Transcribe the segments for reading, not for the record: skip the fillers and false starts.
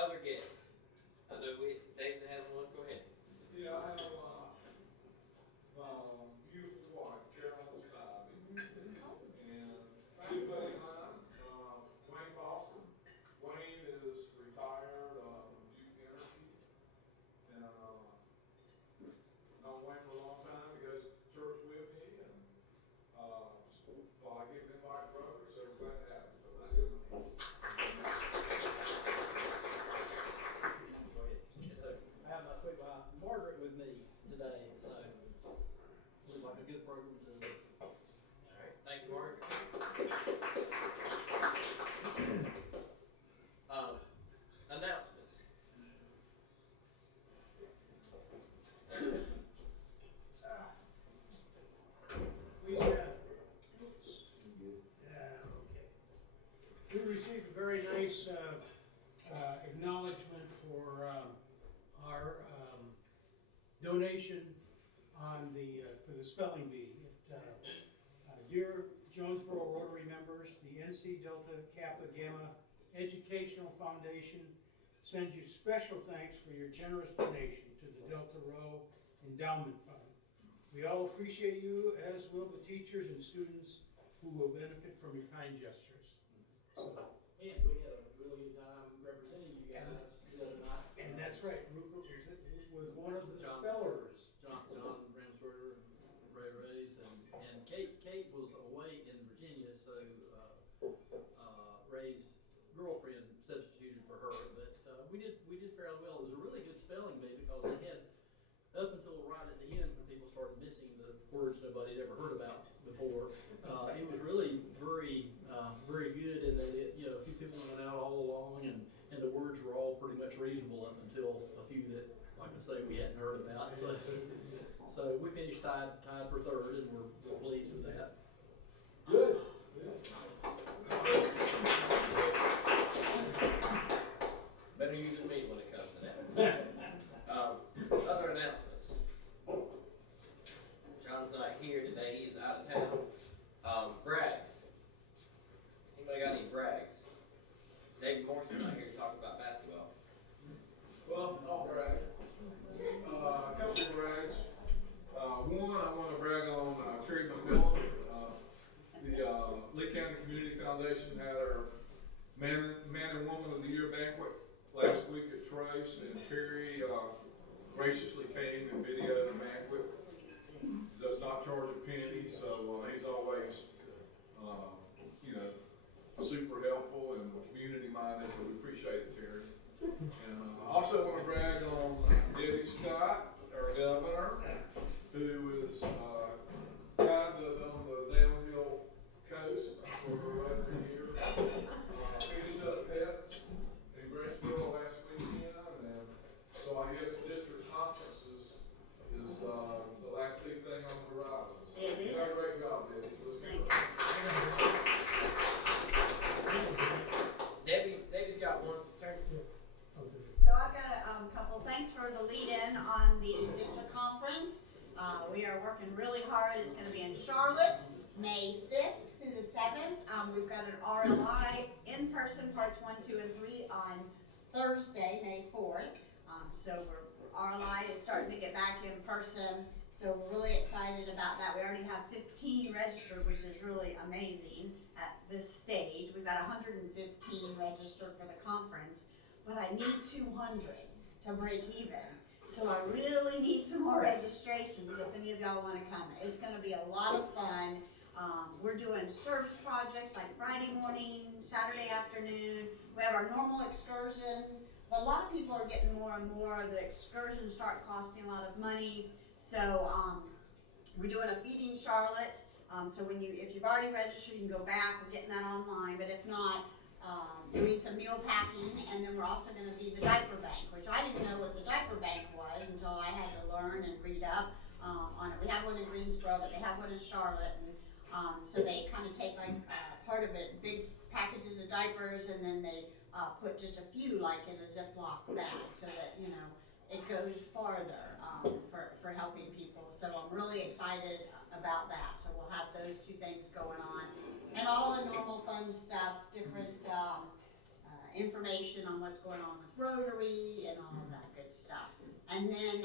other guests. I know David has one. Go ahead. Yeah, I have beautiful wife, Carolyn Spivey, and good buddy of mine, Wayne Boston. Wayne is retired from Duke Energy, and known Wayne for a long time. He goes to church with me, and thought I'd give him an invite to Rotary, so we're glad to have him. So let's give him a hand. Go ahead. Yes, sir. I have my sweet wife Margaret with me today, so looks like a good program to this. All right. Thank you, Mark. Announcements. We received a very nice acknowledgement for our donation on for the spelling bee. Dear Jonesboro Rotary members, the NC Delta Kappa Gamma Educational Foundation sends you special thanks for your generous donation to the Delta Rho Endowment Fund. We all appreciate you, as will the teachers and students who will benefit from your kind gestures. And we had a really good time representing you guys the other night. And that's right, Rupert was one of the spellers. John Ramsberger and Ray Rays, and Kate was away in Virginia, so Ray's girlfriend substituted for her. But we did fairly well. It was a really good spelling bee because they had, up until right at the end when people started missing the words nobody had ever heard about before, it was really very good, and that a few people went out all along, and the words were all pretty much reasonable up until a few that, like I say, we hadn't heard about. So we finished tied for third, and we're pleased with that. Good. Better you than me when it comes to that. Other announcements. John's not here today. He is out of town. Brags. Anybody got any brags? David Morrison's not here to talk about basketball. Well, I'll brag. A couple of brags. One, I want to brag on Terry McMILLIAN. The Lee County Community Foundation had our Man and Woman of the Year banquet last week at Trace, and Terry graciously came and videoed the banquet. Does not charge a penny, so he's always, super helpful and community minded, so we appreciate it, Terry. And I also want to brag on Debbie Scott, our governor, who is kind of on the downhill coast for the Rotary year. Finished up pets in Graceville last weekend, and so I guess district conference is the last big thing on the horizon. So you did a great job, Debbie. So let's give her Debbie's got one. Turn. So I've got a couple. Thanks for the lead-in on the district conference. We are working really hard. It's going to be in Charlotte, May 5th through the 7th. We've got an RLI in-person parts 1, 2, and 3 on Thursday, May 4th. So RLI is starting to get back in person. So we're really excited about that. We already have 15 registered, which is really amazing at this stage. We've got 115 registered for the conference, but I need 200 to break even. So I really need some more registrations if any of y'all want to come. It's going to be a lot of fun. We're doing service projects like Friday morning, Saturday afternoon. We have our normal excursions, but a lot of people are getting more and more. The excursions start costing a lot of money. So we're doing a Feeding Charlotte. So if you've already registered, you can go back. We're getting that online, but if not, doing some meal packing, and then we're also going to be the diaper bank, which I didn't know what the diaper bank was until I had to learn and read up on it. We have one in Greensboro, but they have one in Charlotte, and so they kind of take like part of it, big packages of diapers, and then they put just a few like in a Ziploc bag, so that it goes farther for helping people. So I'm really excited about that. So we'll have those two things going on, and all the normal fun stuff, different information on what's going on with Rotary and all of that good stuff. And then,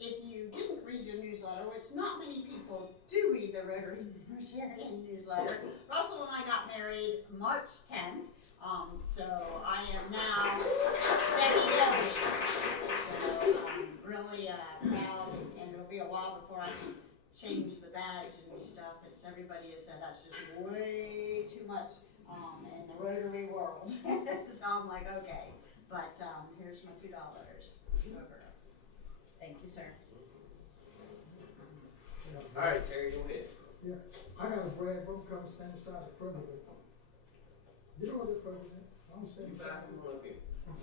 if you didn't read your newsletter, which not many people do read the Rotary Rotarian newsletter, Russell and I got married March 10th, so I am now Debbie Debbie. So I'm really proud, and it'll be a while before I can change the badge and stuff. It's everybody has said that's just way too much in the Rotary world. So I'm like, okay, but here's my $2 over. Thank you, sir. All right, Terry, go ahead. Yeah, I got a brag, I'm coming stand beside the president. You know what the president, I'm standing beside, Come on up here. I'm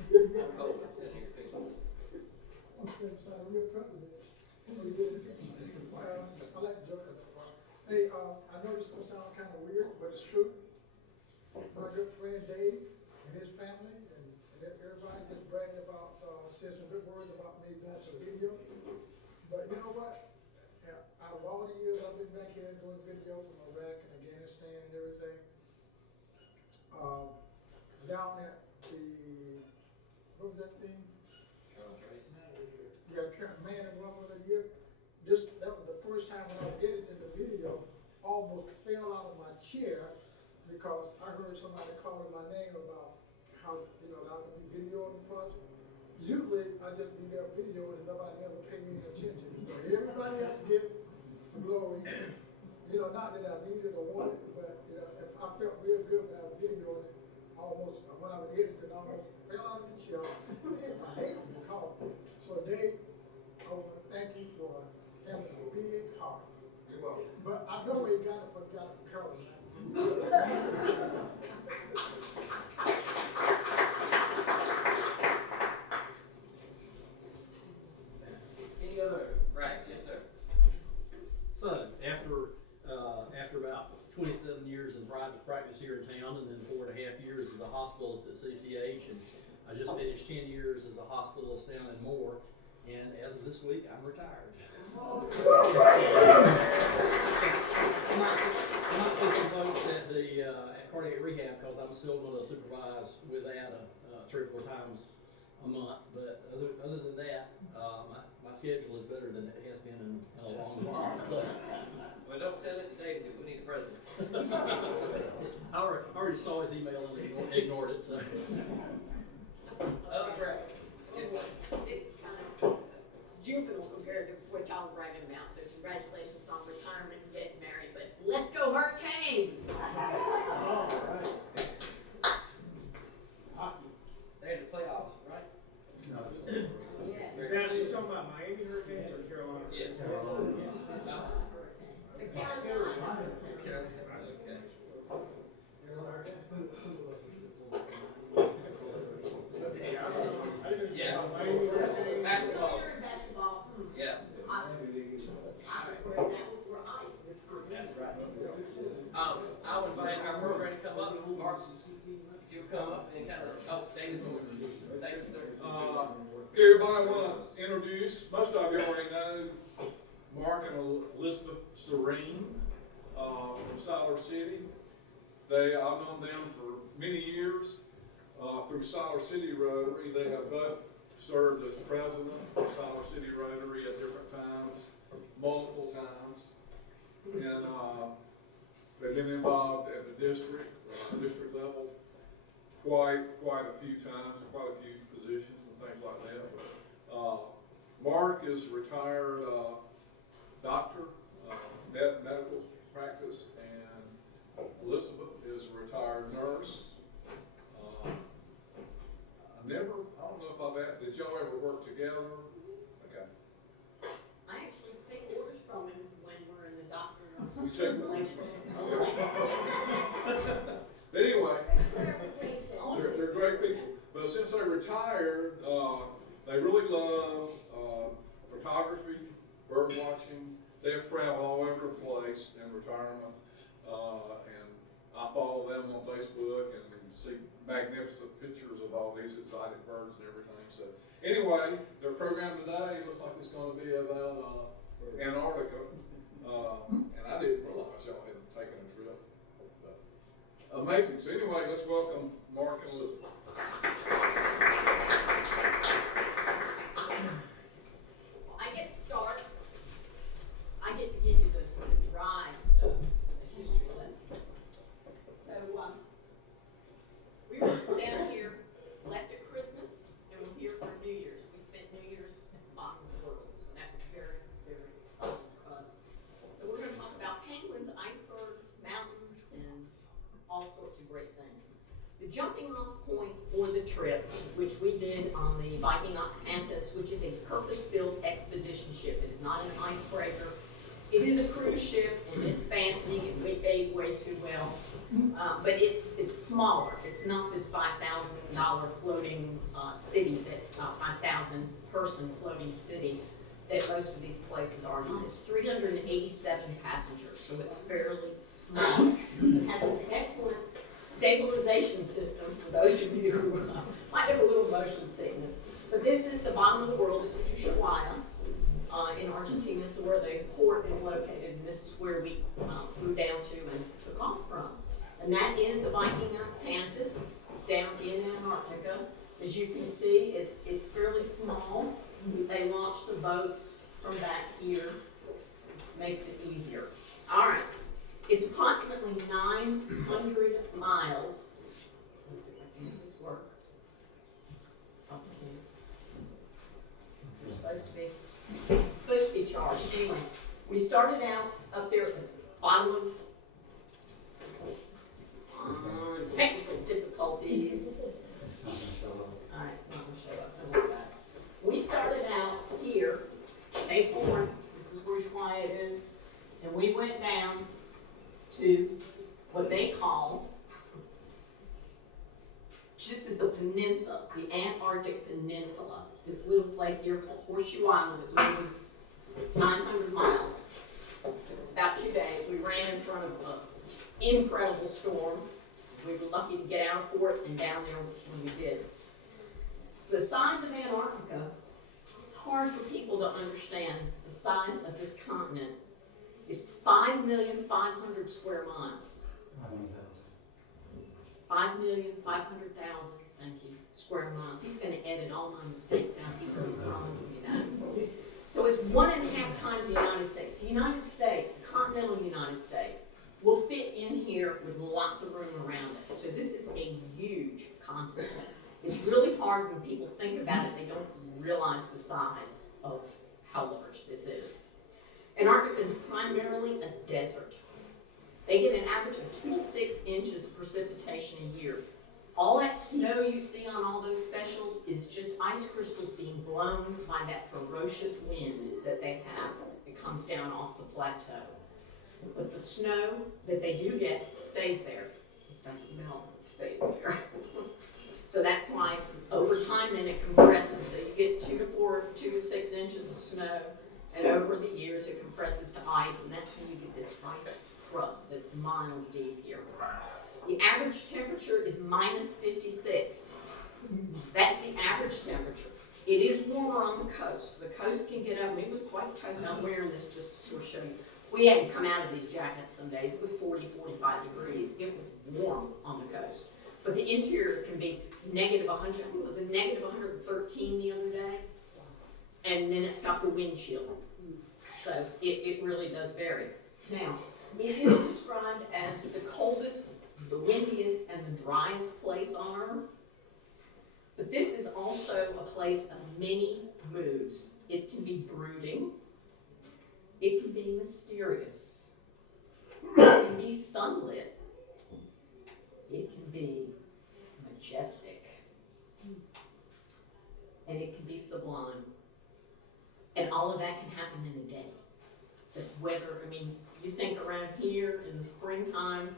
cold, I'm sitting here fixing. I'm standing beside the real president. So you get the picture. I like to joke about that. Hey, I know this is gonna sound kind of weird, but it's true. My good friend Dave and his family and everybody just bragging about, said some good words about me doing some video. But you know what? Out of all the years I've been back here doing video from Iraq and Afghanistan and everything, down at the, what was that thing? Yeah, Man and Woman of the Year. That was the first time when I was editing the video, almost fell out of my chair because I heard somebody calling my name about how, I was gonna be videoing the project. Usually I just be there videoing and nobody never pay me any attention. So everybody else get the glory. Not that I need it or want it, but if I felt real good when I was videoing it, almost when I was editing, I almost fell out of the chair. Man, my name was called. So Dave, I want to thank you for having a big heart. You're welcome. But I know where you got it from Carolina. Any other brags? Yes, sir. Son, after about 27 years in private practice here in town, and then 4.5 years as a hospitalist at CCH, and I just finished 10 years as a hospitalist down in Moore, and as of this week, I'm retired. I'm not teaching folks at the at cardiac rehab because I'm still going to supervise with that 3 or 4 times a month. But other than that, my schedule is better than it has been in a long while. So. Well, don't tell it today because we need a president. I already saw his email and ignored it. So. Other brags. Yes, sir. This is kind of juvenile compared to what y'all are bragging about, so congratulations on retirement and getting married, but let's go Hurricanes! All right. Hockey. They're in the playoffs, right? Yes. Is that, you talking about Miami Hurricanes or Carolina? Yeah. The Carolina. Okay. Yeah. Basketball. Basketball. Yeah. I was where it's at with ice. That's right. I'll invite our program to come up. Mark, if you'll come up and kind of, David's over. Thank you, sir. Everybody want to introduce, most of you already know Mark and Elizabeth Serene from Siler City. I've known them for many years through Siler City Rotary. They have both served as president of Siler City Rotary at different times, multiple times. And they've been involved at the district level quite a few times, quite a few positions and things like that. Mark is a retired doctor, medical practice, and Elizabeth is a retired nurse. I don't know if I've asked, did y'all ever work together? Okay. I actually take orders from him when we're in the doctor You take orders relationship. But anyway, Clarification. they're great people. But since they retired, they really love photography, bird watching. They have traveled all over the place in retirement. And I follow them on Facebook and see magnificent pictures of all these exotic birds and everything. So anyway, their program today looks like it's going to be about Antarctica. And I didn't realize y'all had taken a trip. But amazing. So anyway, let's welcome Mark and Elizabeth. on the Viking Octantis, which is a purpose-built expedition ship. It is not an icebreaker. It is a cruise ship, and it's fancy, and we paid way too well. But it's smaller. It's not this $5,000 floating city that 5,000 person floating city that most of these places are. Mine is 387 passengers, so it's fairly small. It has an excellent stabilization system for those of you who might have a little motion sickness. But this is the bottom of the world. This is Ushuaia in Argentina, so where the port is located, and this is where we flew down to and took off from. And that is the Viking Octantis down in Antarctica. As you can see, it's fairly small. They launch the boats from back here, makes it easier. All right, it's approximately 900 miles. Let's see if I can make this work. Oh, okay. It's supposed to be charged. Anyway, we started out up there at the bottom of technical difficulties. Alright, it's not gonna show up. Don't worry about it. We started out here, Cape Horn. This is where Ushuaia is. And we went down to what they call, this is the peninsula, the Antarctic Peninsula. This little place here called Horseshoe Island is over 900 miles. It's about 2 days. We ran in front of an incredible storm. We were lucky to get out of port and down there when we did. It's the size of Antarctica. It's hard for people to understand the size of this continent. It's 5,500,000 square miles. 5,500,000, thank you, square miles. He's going to edit all my mistakes out. He's already promised me that. So it's 1.5 times the United States. The United States, the continental United States, will fit in here with lots of room around it. So this is a huge continent. It's really hard when people think about it, they don't realize the size of how large this is. Antarctica is primarily a desert. They get an average of 2 to 6 inches of precipitation a year. All that snow you see on all those specials is just ice crystals being blown by that ferocious wind that they have. It comes down off the plateau. But the snow that they do get stays there. It doesn't melt, it stays there. So that's why over time then it compresses. So you get 2 to 6 inches of snow, and over the years it compresses to ice, and that's when you get this ice crust that's miles deep here. The average temperature is minus 56. That's the average temperature. It is warmer on the coast. The coast can get up, and it was quite toasty. I'm wearing this just to sort of show you. We hadn't come out of these jackets some days. It was 40, 45 degrees. It was warm on the coast. But the interior can be negative 100. It was a negative 113 the other day. And then it's got the wind chill. So it really does vary. Now, it is described as the coldest, the windiest, and the driest place on Earth. But this is also a place of many moods. It can be brooding. It can be mysterious. It can be sunlit. It can be majestic. And it can be sublime. And all of that can happen in a day. The weather, I mean, you think around here in the springtime,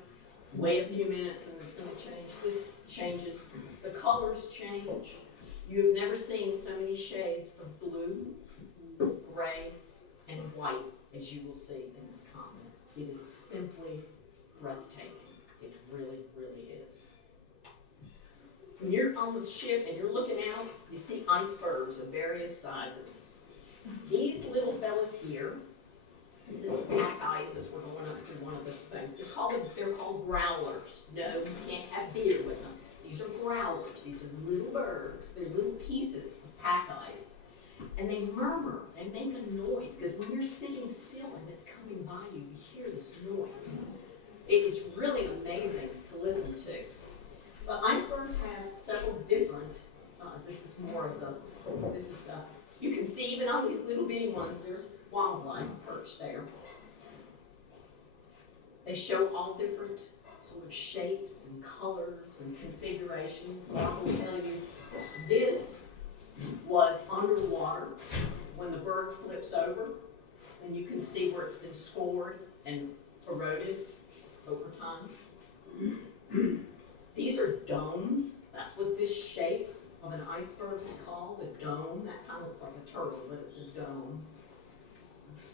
wait a few minutes and it's going to change. This changes. The colors change. You have never seen so many shades of blue, gray, and white as you will see in this continent. It is simply breathtaking. It really, really is. When you're on the ship and you're looking out, you see icebergs of various sizes. These little fellas here, this is pack ice as we're going up to one of those things. They're called growlers. No, you can't have beer with them. These are growlers. These are little bergs. They're little pieces of pack ice. And they murmur and make a noise, because when you're sitting still and it's coming by you, you hear this noise. It is really amazing to listen to. But icebergs have several different, this is more of the, you can see even on these little bitty ones, there's wildlife perched there. They show all different sort of shapes and colors and configurations. And I will tell you, this was underwater. When the berg flips over, and you can see where it's been scored and eroded over time. These are domes. That's what this shape of an iceberg is called, a dome. That kind of looks like a turtle, but it's a dome.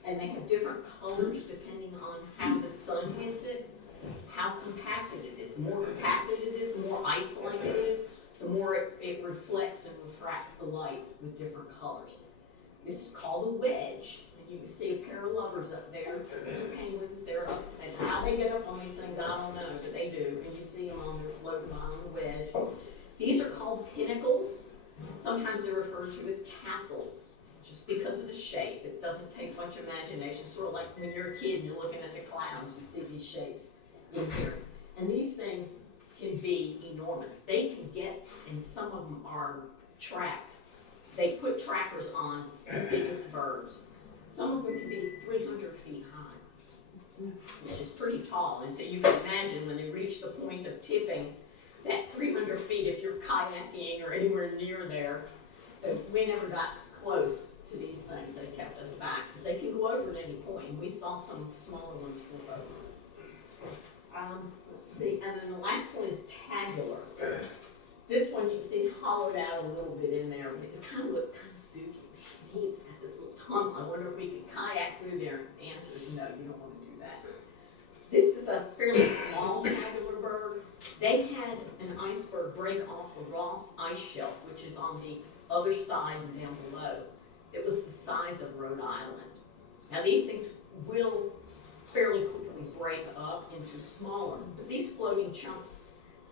And they have different colors depending on how the sun hits it, how compacted it is. The more compacted it is, the more ice-like it is, the more it reflects and refracts the light with different colors. This is called a wedge. And you can see a pair of lovers up there. They're penguins. They're up. And how they get up on these things, I don't know, but they do. And you see them on there floating by on the wedge. These are called pinnacles. Sometimes they're referred to as castles, just because of the shape. It doesn't take much imagination. Sort of like when you're a kid and you're looking at the clouds, you see these shapes in here. And these things can be enormous. They can get, and some of them are tracked. They put trackers on the biggest birds. Some of them can be 300 feet high, which is pretty tall. And so you can imagine when they reach the point of tipping, that 300 feet if you're kayaking or anywhere near there. So we never got close to these things. They kept us back because they can go over at any point. And we saw some smaller ones flip over. Let's see, and then the last one is tabular. This one you can see hollowed out a little bit in there. It's kind of spooky. It's neat. It's got this little tunnel. I wonder if we could kayak through there. The answer is no, you don't want to do that. This is a fairly small tabular berg. They had an iceberg break off the Ross ice shelf, which is on the other side and down below. It was the size of Rhode Island. Now these things will fairly quickly break up into smaller, but these floating chunks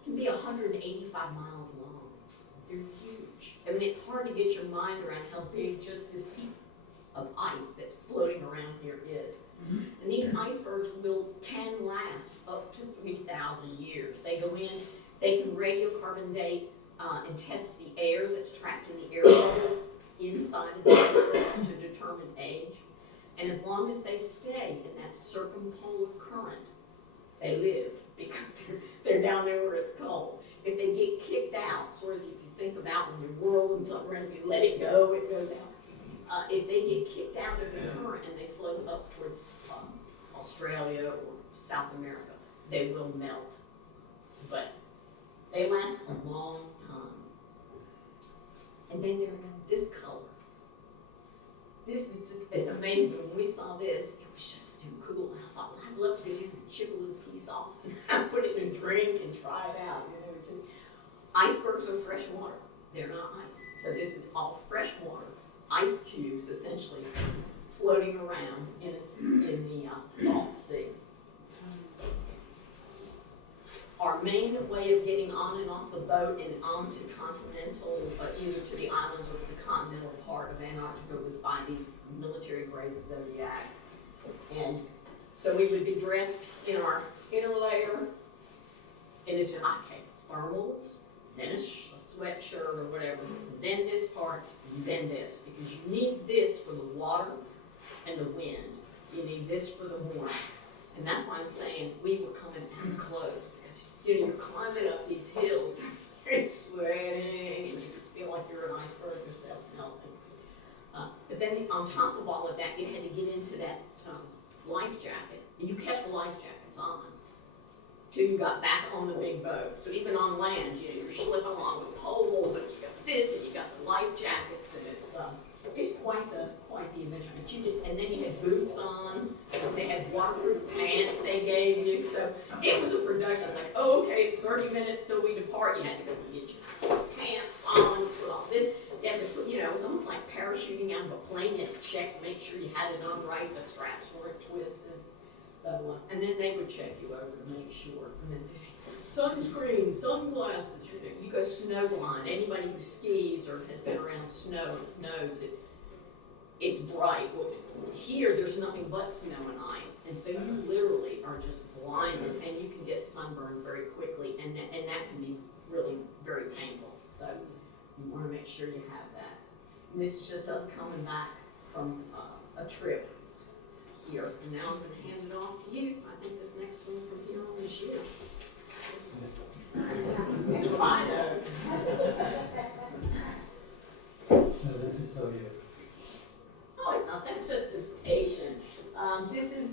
can be 185 miles long. They're huge. I mean, it's hard to get your mind around how big just this piece of ice that's floating around here is. And these icebergs can last up to 3,000 years. They go in, they can radiocarbon date and test the air that's trapped in the air bubbles inside of the iceberg to determine age. And as long as they stay in that circumpolar current, they live because they're down there where it's cold. If they get kicked out, sort of if you think about when you're whirling something around, if you let it go, it goes out. If they get kicked out of the current and they float up towards Australia or South America, they will melt. But they last a long time. And then they're in this color. This is just, it's amazing. When we saw this, it was just too cool. And I thought, well, I'd love to get in and chip a little piece off and put it in a drink and try it out. You know, just, icebergs are fresh water. They're not ice. So this is all fresh water, ice cubes essentially, floating around in the salt sea. Our main way of getting on and off the boat and onto continental, either to the islands or to the continental part of Antarctica was by these military-grade Zodiacs. And so we would be dressed in our inner layer, and it's thermals, then a sweatshirt or whatever, then this part, then this, because you need this for the water and the wind. You need this for the warmth. And that's why I'm saying we were coming down close, because you're climbing up these hills, you're sweating, and you just feel like you're an iceberg yourself melting. But then on top of all of that, you had to get into that life jacket, and you kept the life jackets on till you got back on the big boat. So even on land, you're slipping along with poles, and you got this, and you got the life jackets, and it's quite the adventure. But and then you had boots on, and they had waterproof pants they gave you. So it was a production. It's like, oh, okay, it's 30 minutes till we depart. You had to go get your pants on, put all this. You had to put, it was almost like parachuting out of a plane. You had to check, make sure you had it on right, the straps weren't twisted. And then they would check you over to make sure. And then they say, sunscreen, sunglasses. You go snow blind. Anybody who skis or has been around snow knows it. It's bright. Well, here there's nothing but snow and ice, and so you literally are just blinded, and you can get sunburned very quickly, and that can be really very painful. So you want to make sure you have that. And this is just us coming back from a trip here, and now I'm going to hand it off to you. I think this next one from here on is you. These are my notes. custodian? Oh, it's not, that's just the station. This is,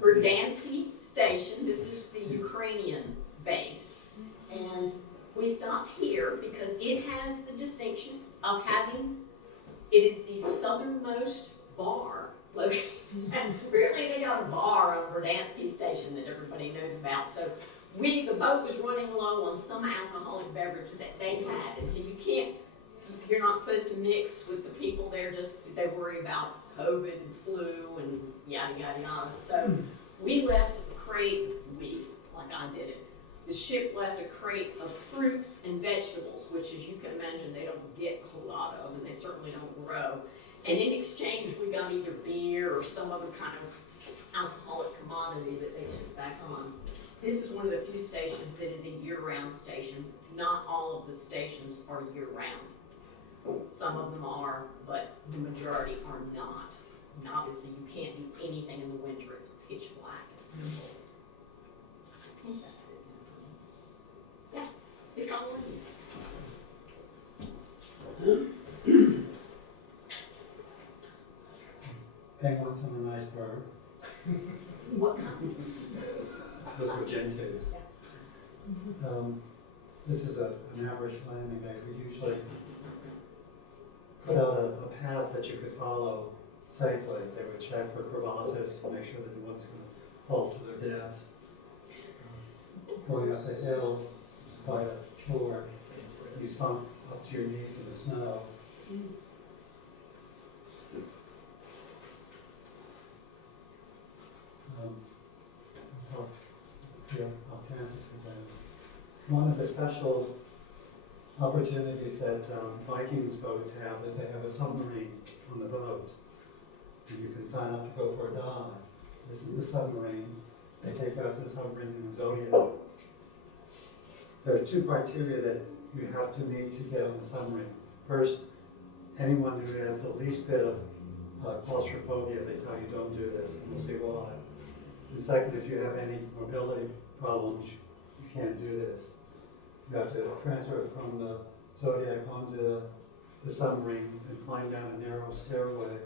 Verdansk Station, this is the Ukrainian base. And we stopped here because it has the distinction of having, it is the southernmost bar located. Apparently they got a bar on Verdansk Station that everybody knows about. So the boat was running low on some alcoholic beverage that they had. And so you're not supposed to mix with the people there, just they worry about COVID and flu and yada, yada, yada. So we left a crate, like I did it. The ship left a crate of fruits and vegetables, which as you can imagine, they don't get a whole lot of, and they certainly don't grow. And in exchange, we got either beer or some other kind of alcoholic commodity that they took back on. This is one of the few stations that is a year-round station. Not all of the stations are year-round. Some of them are, but the majority are not. And obviously, you can't do anything in the winter. It's pitch black and it's cold. I think that's it. Yeah, it's all in you. Penguins and a nice bird. What kind? Those were gentoos. This is an average landing day. We usually put out a path that you could follow safely. They would check for crevasses, make sure that no one's going to fall to their deaths. Going up the hill was quite a chore. You sunk up to your knees in the snow. One of the special opportunities that Vikings boats have is they have a submarine on the boat. And you can sign up to go for a dive. This is the submarine. They take out the submarine in the Zodiac. There are two criteria that you have to meet to get on the submarine. First, anyone who has the least bit of claustrophobia, they tell you don't do this, and we'll see why. And second, if you have any mobility problems, you can't do this. You have to transfer it from the Zodiac onto the submarine and climb down a narrow stairway.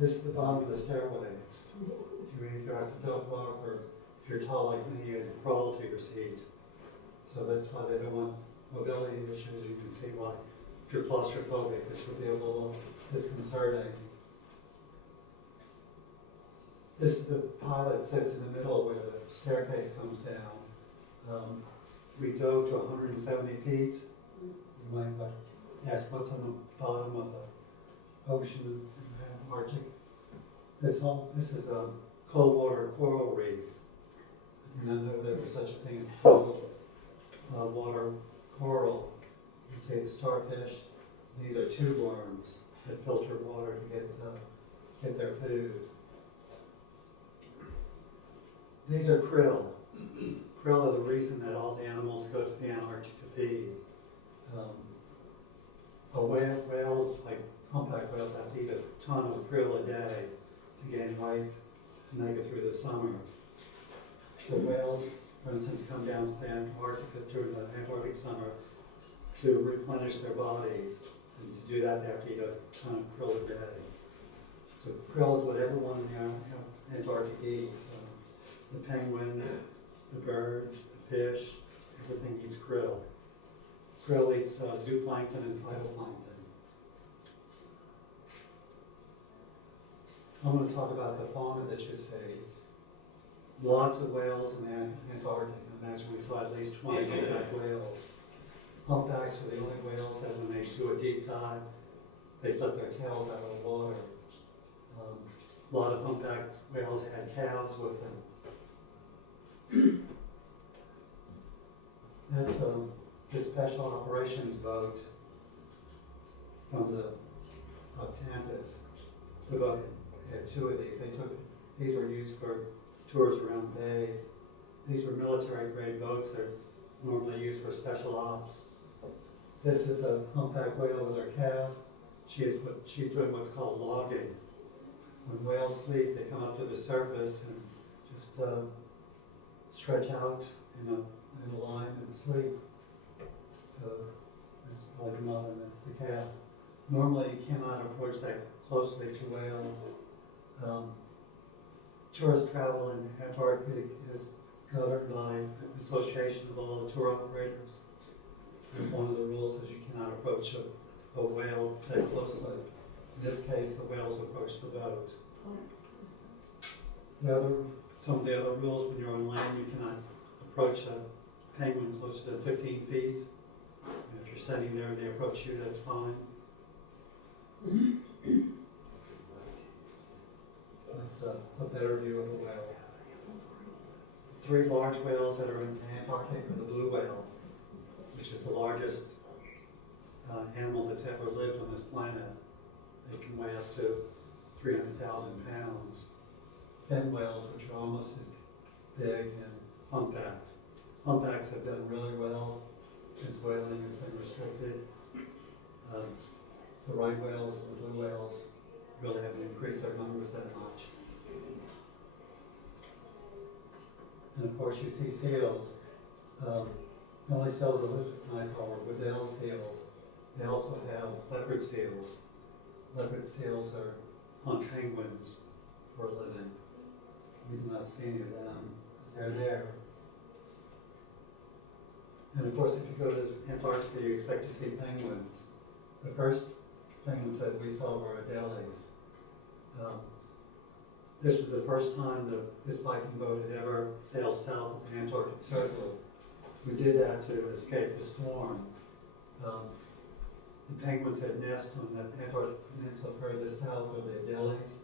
This is the bottom of the stairway. You either have to duck walk, or if you're tall like me, you have to crawl to your seat. So that's why they don't want mobility issues. You can see why, if you're claustrophobic, this would be a little disconcerting. This is the pilot sits in the middle where the staircase comes down. We dove to 170 feet. You might ask what's on the bottom of the ocean in the Arctic. This is a cold water coral reef. I did not know there was such a thing as cold water coral. You see the starfish. These are tube worms that filter water to get their food. These are krill. Krill are the reason that all the animals go to the Antarctic to feed. Whales, like humpback whales, have to eat a ton of krill a day to gain weight to make it through the summer. So whales, for instance, come down to the Antarctica during the Antarctic summer to replenish their bodies. And to do that, they have to eat a ton of krill a day. So krill is what everyone in the Antarctic eats. The penguins, the birds, the fish, everything eats krill. Krill eats zooplankton and phytoplankton. I'm going to talk about the fauna that you see. Lots of whales in the Antarctic. Imagine we saw at least 20 humpback whales. Humpbacks are the only whales that when they do a deep dive, they flip their tails out of the water. A lot of humpback whales had calves with them. That's the special operations boat from the Octantis. The boat had two of these. These were used for tours around bays. These were military grade boats. They're normally used for special ops. This is a humpback whale with her calf. She's doing what's called logging. When whales sleep, they come up to the surface and just stretch out in a line and sleep. So that's probably the mother, and that's the calf. Normally, you cannot approach that closely to whales. Tourist travel in Antarctica is governed by the Association of all the tour operators. And one of the rules is you cannot approach a whale that closely. In this case, the whales approach the boat. Some of the other rules, when you're on land, you cannot approach a penguin closer than 15 feet. And if you're standing there and they approach you, that's fine. That's a better view of the whale. The 3 large whales that are in Antarctica are the blue whale, which is the largest animal that's ever lived on this planet. They can weigh up to 300,000 pounds. Fin whales, which are almost as big, and humpbacks. Humpbacks have done really well since whaling has been restricted. The right whales and the blue whales really haven't increased their numbers that much. And of course you see seals. The only seals that look nice are Weddell seals. They also have leopard seals. Leopard seals are hunt penguins for a living. We do not see any of them. They're there. And of course, if you go to Antarctica, you expect to see penguins. The first penguins that we saw were Adelis. This was the first time that this Viking boat had ever sailed south of the Antarctic Circle. We did that to escape the storm. The penguins had nest on the Antarctic Peninsula further south of the Adelis.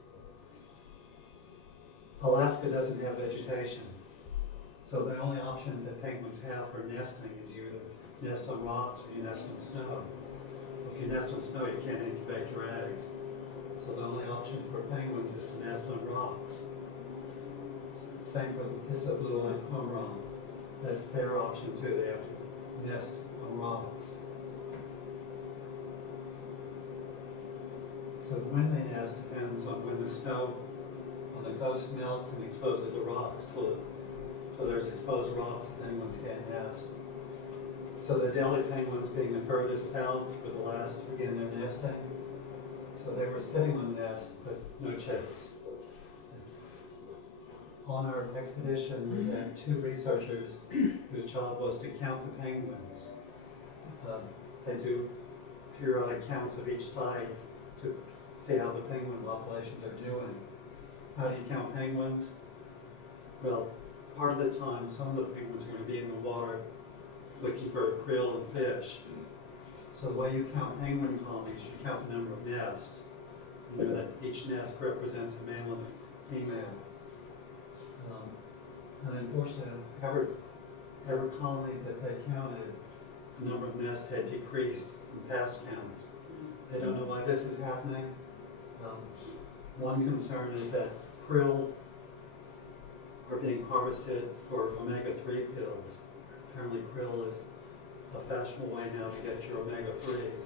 Alaska doesn't have vegetation, so the only options that penguins have for nesting is you either nest on rocks or you nest on snow. If you nest on snow, you can't incubate your eggs. So the only option for penguins is to nest on rocks. Same for this blue-eyed cormorant. That's their option too. They have to nest on rocks. So when they nest depends on when the snow on the coast melts and exposes the rocks. So there's exposed rocks, the penguins can't nest. So the Adelie penguins, being the furthest south, were the last to begin their nesting. So they were sitting on the nest, but no chicks. On our expedition, we had 2 researchers whose job was to count the penguins. They do periodic counts of each site to see how the penguin populations are doing. How do you count penguins? Well, part of the time, some of the penguins are going to be in the water looking for krill and fish. So the way you count penguin colonies, you count the number of nests. You know that each nest represents a male and a female. And unfortunately, every colony that they counted, the number of nests had decreased from past counts. They don't know why this is happening. One concern is that krill are being harvested for omega-3 pills. Apparently krill is a fashionable way now to get your omega-3s.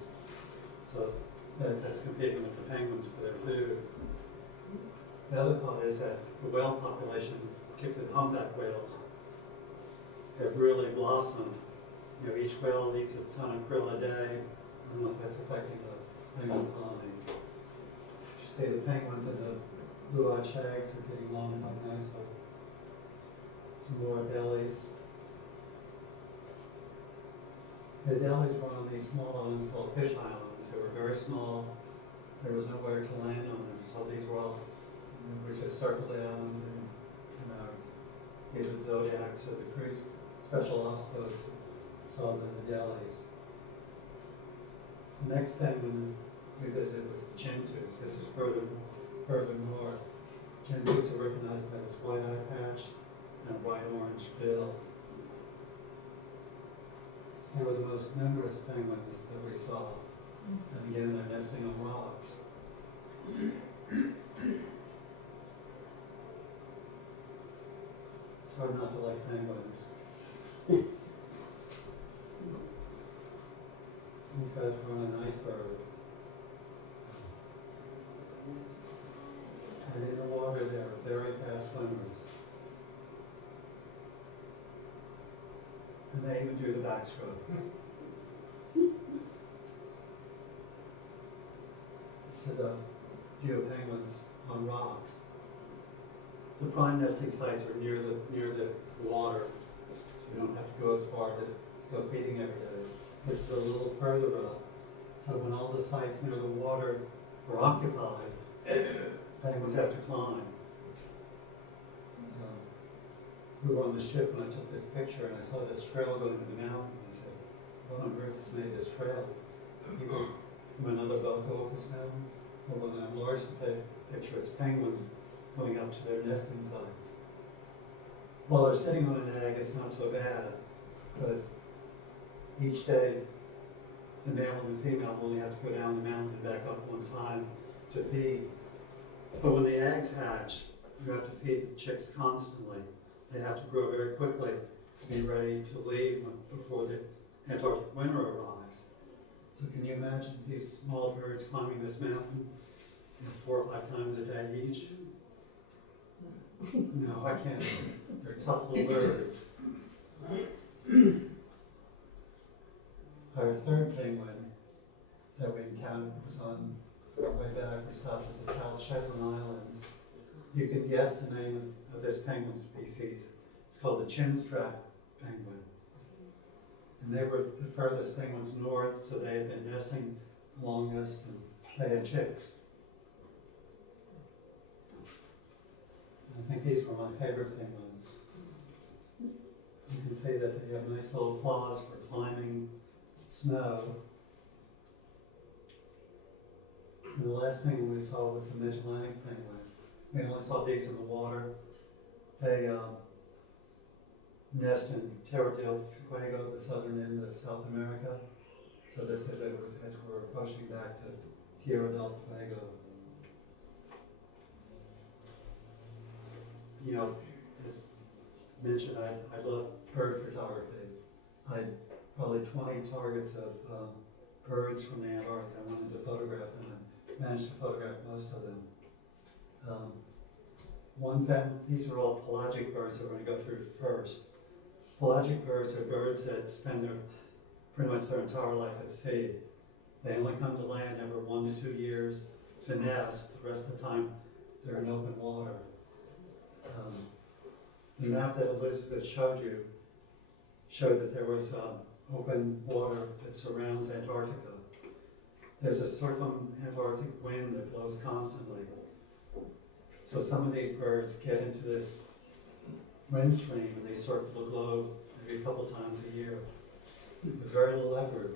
So that's competing with the penguins for their food. The other thought is that the whale population, particularly the humpback whales, have really blossomed. You know, each whale eats a ton of krill a day. I don't know if that's affecting the penguin colonies. You see the penguins and the blue-eyed shags are getting along quite nicely. Some more Adelis. The Adelis were on these small islands called fish islands. They were very small. There was nowhere to land on them, so these were all, we just circled the islands and either the Zodiacs or the cruise special ops boats saw them in the Adelis. The next penguin we visited was the Gentoos. This is further north. Gentoos are recognized by this white eye patch and white-orange bill. They were the most numerous penguins that we saw. And again, they're nesting on rocks. It's hard not to like penguins. These guys were on an iceberg. And in the water, they are very fast swimmers. And they even do the backstroke. This is a view of penguins on rocks. The prime nesting sites are near the water. You don't have to go as far to go feeding every day. This is a little further up. But when all the sites near the water were occupied, penguins have to climb. We were on the ship when I took this picture and I saw this trail going to the mountain. I said, what on earth has made this trail? People from another boat go up this mountain. Well, when I enlarged the picture, it's penguins going up to their nesting sites. While they're sitting on an egg, it's not so bad because each day the male and the female only have to go down the mountain and back up one time to feed. But when the eggs hatch, you have to feed the chicks constantly. They have to grow very quickly to be ready to leave before the Antarctic winter arrives. So can you imagine these small birds climbing this mountain 4 or 5 times a day each? No, I can't. They're tough little birds. Our third penguin that we encountered was on our way back. We stopped at the South Shetland Islands. You can guess the name of this penguin species. It's called the chinstrap penguin. And they were the furthest penguins north, so they had been nesting longest, and they had chicks. I think these were my favorite penguins. You can see that they have nice little claws for climbing snow. And the last penguin we saw was the McMILLIAN penguin. We only saw these in the water. They nest in Terra del Fuego, the southern end of South America. So this is as we're approaching back to Tierra del Fuego. You know, as mentioned, I love bird photography. I had probably 20 targets of birds from the Antarctic I wanted to photograph, and I managed to photograph most of them. These are all pelagic birds that we're going to go through first. Pelagic birds are birds that spend pretty much their entire life at sea. They only come to land every 1 to 2 years to nest. The rest of the time, they're in open water. The map that Elizabeth showed you showed that there was open water that surrounds Antarctica. There's a circum-Antarctic wind that blows constantly. So some of these birds get into this wind stream and they circle the globe maybe a couple times a year with very little effort.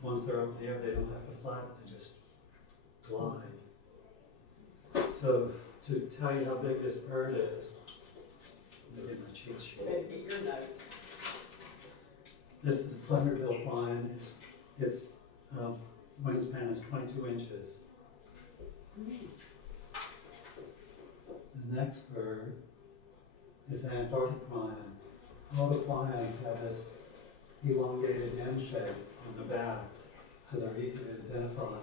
Once they're up in the air, they don't have to flap, they just glide. So to tell you how big this bird is, let me get my cheat sheet. Better get your notes. This is the slender-billed lion. Its wingspan is 22 inches. The next bird is the Antarctic lion. All the lions have this elongated M shape on the back, so they're easy to identify.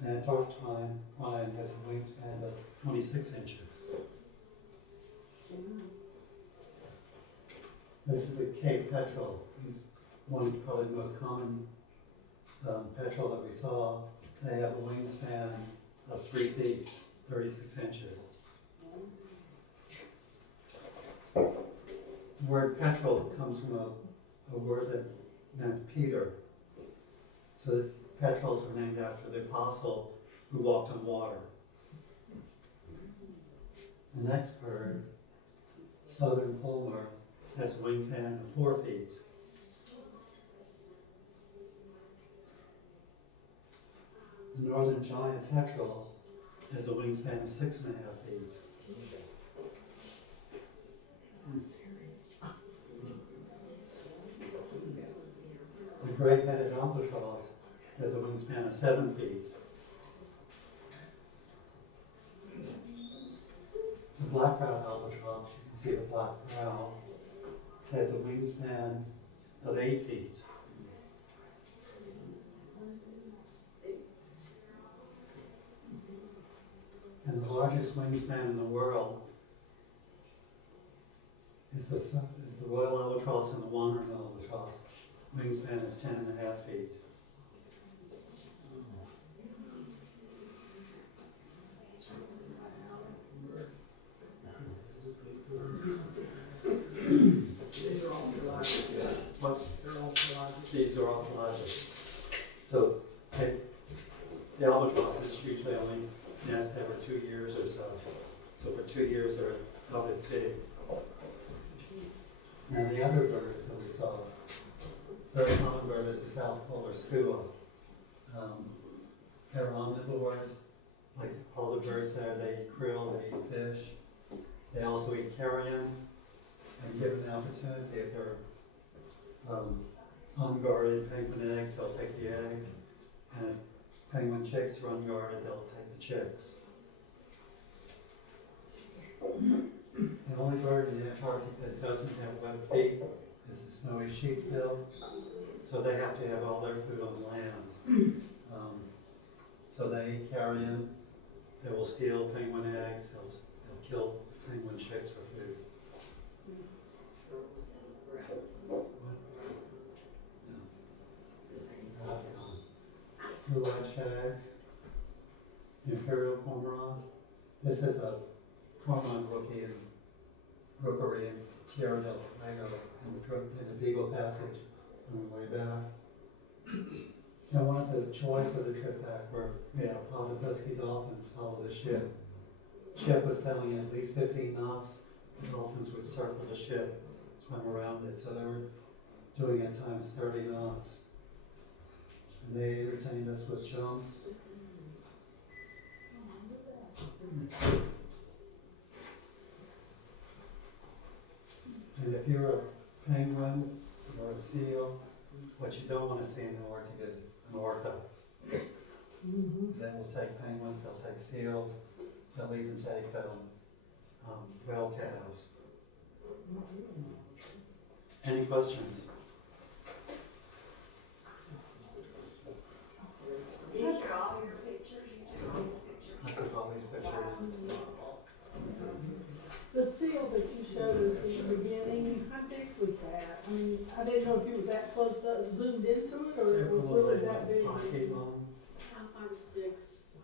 The Antarctic lion has a wingspan of 26 inches. This is the Cape petrel. He's probably the most common petrel that we saw. They have a wingspan of 3 feet, 36 inches. The word petrel comes from a word that meant Peter. So petrels are named after the apostle who walked on water. The next bird, southern fulmar, has a wingspan of 4 feet. The northern giant petrel has a wingspan of 6.5 feet. The gray-headed albatross has a wingspan of 7 feet. The black-browed albatross, you can see the black brow, has a wingspan of 8 feet. And the largest wingspan in the world is the royal albatross and the wandering albatross. Wingspan is 10.5 feet. passes usually only nest every 2 years or so. So for 2 years they're out at sea. Now the other birds that we saw, very common bird is the South Polar skua. They're omnivores, like all the birds there. They eat krill, they eat fish. They also eat carrion, and given the opportunity, if they're unguarded penguin eggs, they'll take the eggs, and if penguin chicks are unguarded, they'll take the chicks. The only bird in the Antarctic that doesn't have webbed feet is the snowy sheepbill, so they have to have all their food on land. So they eat carrion, they will steal penguin eggs, they'll kill penguin chicks for food. Blue-eyed shags, imperial cormorant. This is a cormorant rookery in Tierra del Fuego in the Beagle Passage on the way back. And one of the joys of the trip back were we had a pod of husky dolphins follow the ship. Ship was sailing at least 15 knots. The dolphins would circle the ship, swim around it, so they were doing at times 30 knots. And they entertained us with jumps. And if you're a penguin or a seal, what you don't want to see in the Arctic is an orca. Because they will take penguins, they'll take seals, they'll even take whale calves. Any questions? You took all your pictures, you took all your pictures. I took all these pictures. The seal that you showed us in the beginning, how big was that? I mean, I didn't know if you were that close up, zoomed into it, or it was really that big. 5 feet long. 5 or 6.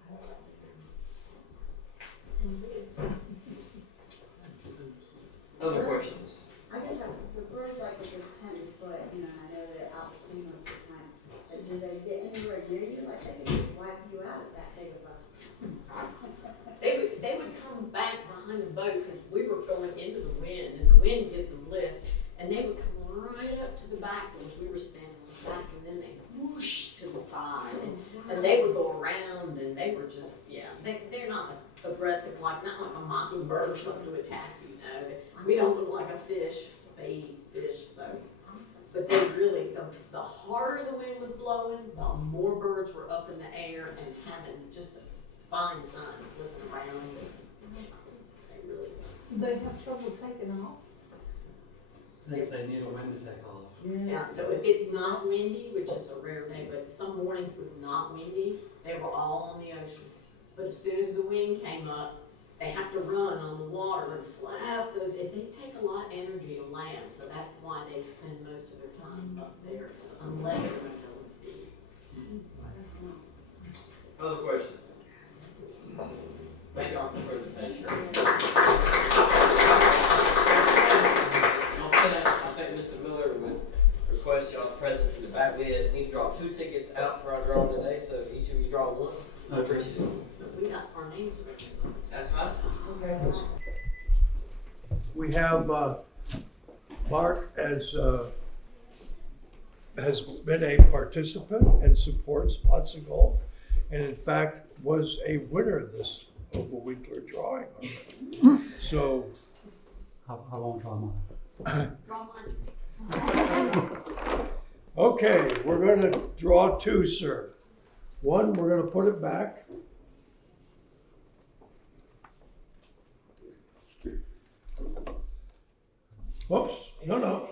Other questions? I just have, the birds like with the 10-foot, you know, and I know they're out for sea most of the time, but do they get anywhere near you? Like they could just wipe you out at that big of a. They would come back behind the boat because we were going into the wind, and the wind gives them lift, and they would come right up to the back as we were standing on the back, and then they whoosh to the side, and they would go around, and they were just, yeah, they're not aggressive, not like a mockingbird or something to attack you, no. We don't look like a fish, they eat fish, so. But they really, the harder the wind was blowing, the more birds were up in the air and having just a fine time flipping around. They really. They have trouble taking off. They need a wind to take off. Yeah, so if it's not windy, which is a rare day, but some mornings it was not windy, they were all on the ocean. But as soon as the wind came up, they have to run on the water and flap those, and they take a lot of energy to land, so that's why they spend most of their time up there, so unless they're going to go and feed. Other questions? Thank y'all for the presentation. I think Mr. Miller would request y'all's presence in the back. We need to draw 2 tickets out for our drawing today, so if each of you draw one, I appreciate it. We got our names written. That's fine. We have Mark has been a participant and supports Pots of Gold, and in fact was a winner this Overwinkler drawing. So I won't draw mine. Draw mine. okay, we're going to draw 2, sir. One, we're going to put it back. Whoops, no,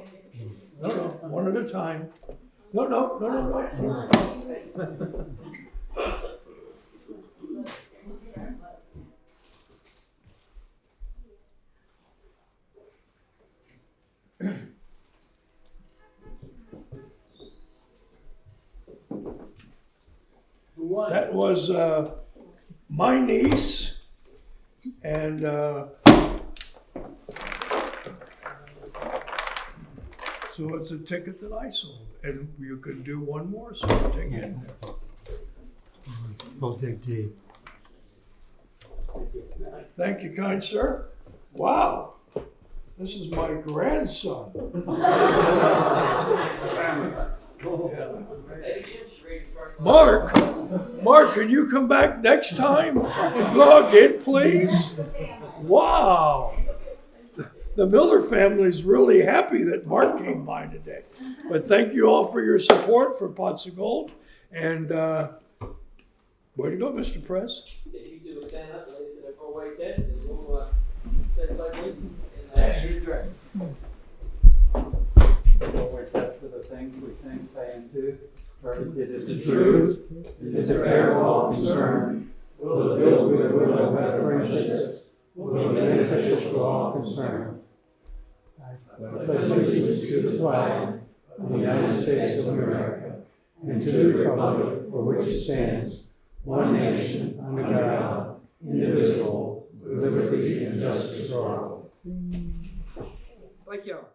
one at a time. No. That was my niece, and so it's a ticket that I sold, and you could do one more sorting in there. We'll dig deep. Thank you, kind sir. Wow, this is my grandson. Mark, can you come back next time and draw again, please? Wow. The Miller family's really happy that Mark came by today. But thank you all for your support for Pots of Gold. And way to go, Mr. Press. If you two will stand up, and ladies in a four-way test, and we'll say the pledge and direct. Four-way test for the things we think, say, and do. First, is it the truth? Is it fair to all concerned? Will it build goodwill and better friendships? Will it be beneficial to all concerned? I pledge allegiance to the flag of the United States of America and to the republic for which it stands, one nation, under God, indivisible, with liberty and justice for all. Thank y'all.